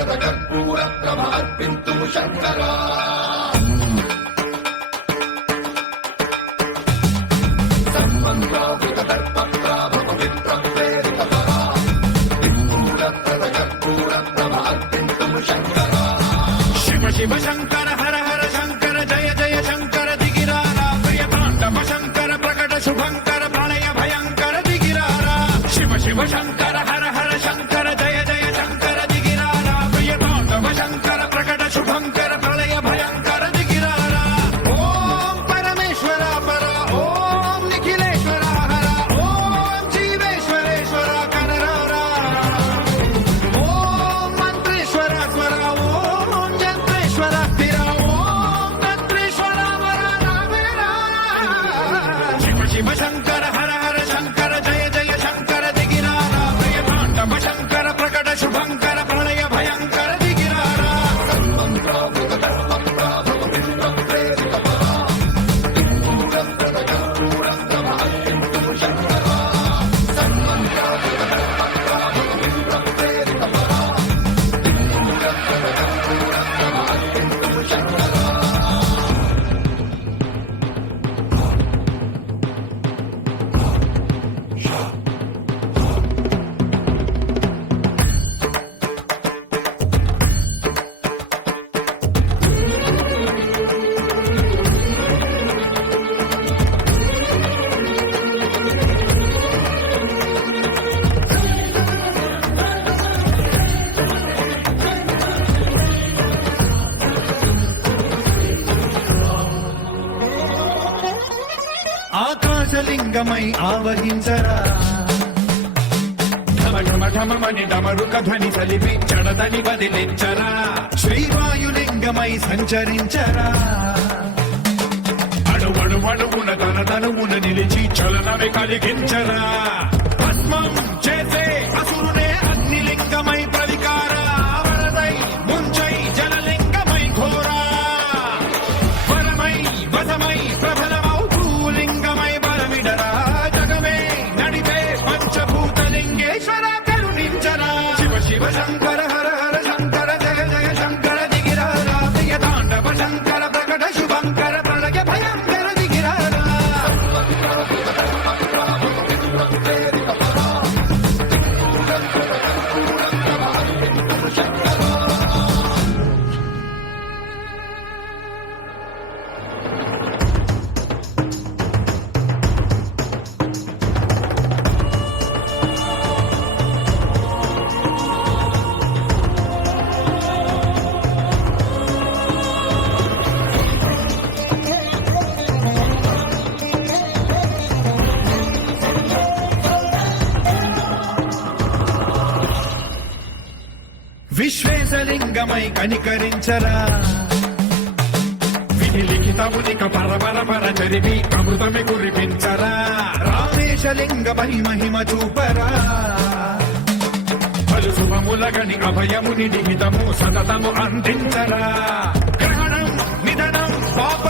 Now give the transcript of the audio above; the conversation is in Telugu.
శంకర కర్పూర ప్రభ అర్పింతు శంకర సన్మంత్రావృత దర్ప ప్రాభ పవిత్ర ప్రేరిత కర్పూర కర్పూర ప్రభ అర్పింతు శంకర శివ శివ శంకర హర హర శంకర జయ జయ శంకర దిగిరారా ప్రియ తాండవ శంకర ప్రకట శుభంకర ప్రళయ భయంకర దిగిరారా శివ శివ శంకర హర హర శంకర జయ జయ శంకర దిగిరారా ప్రియ తాండవ శంకర ప్రకట శుభంకర ప్రళయ భయంకర దిగిరారా ఓం పరమేశ్వర పర ఓం నిఖిలేశ్వర హర ఓం జీవేశ్వరేశ్వర కనరారా ఓం మంత్రేశ్వర స్వర ఓం జంత్రేశ్వర స్థిర ఓం తంత్రేశ్వర వర నామేరా శివ శివ శంకర హర హర శంకర జయ జయ శంకర దిగిరారా ప్రియ తాండవ శంకర ప్రకట శుభంకర ప్రళయ భయంకర దిగిరారా సన్మంత్రావృత దర్ప ప్రాభ పవిత్ర ప్రేరిత కర్పూర ప్రభ అర్పింతు శంకర సన్మంత్రావృత దర్ప ప్రాభ పవిత్ర ప్రేరిత కర్పూర ప్రభ అర్పింతు శంకర ఆకాశలింగమై ఆవహించరా ఢమ ఢమ ఢమమని డమరుక ధ్వని సలిపి చడదని వదిలించరా శ్రీవాయులింగమై సంచరించరా అణువణువున తన తనువున నిలిచి చలనమే కలిగించరా భస్మం చేసే అసురునే అగ్నిలింగమై ప్రవికార వరదై ముంచై జలలింగమై ఘోరా వరమై వసమై ప్రబలమౌ భూలింగమై బలమిడరా జగమే నడిపే పంచభూతలింగేశ్వర కరుణించరా శివ శివ శంకర హర హర శంకర జయ జయ శంకర దిగిరారా ప్రియ తాండవ శంకర ప్రకట శుభంకర ప్రళయ భయంకర దిగిరారా విశ్వేశలింగమై కనికరించరా విధి లిఖితమునిక పరపర పర చరివి అమృతమి కురిపించరా రామేశలింగమై మహిమ చూపరా పలు శుభములగని అభయముని నిహితము సతతము అందించరా గ్రహణం నిధనం పాప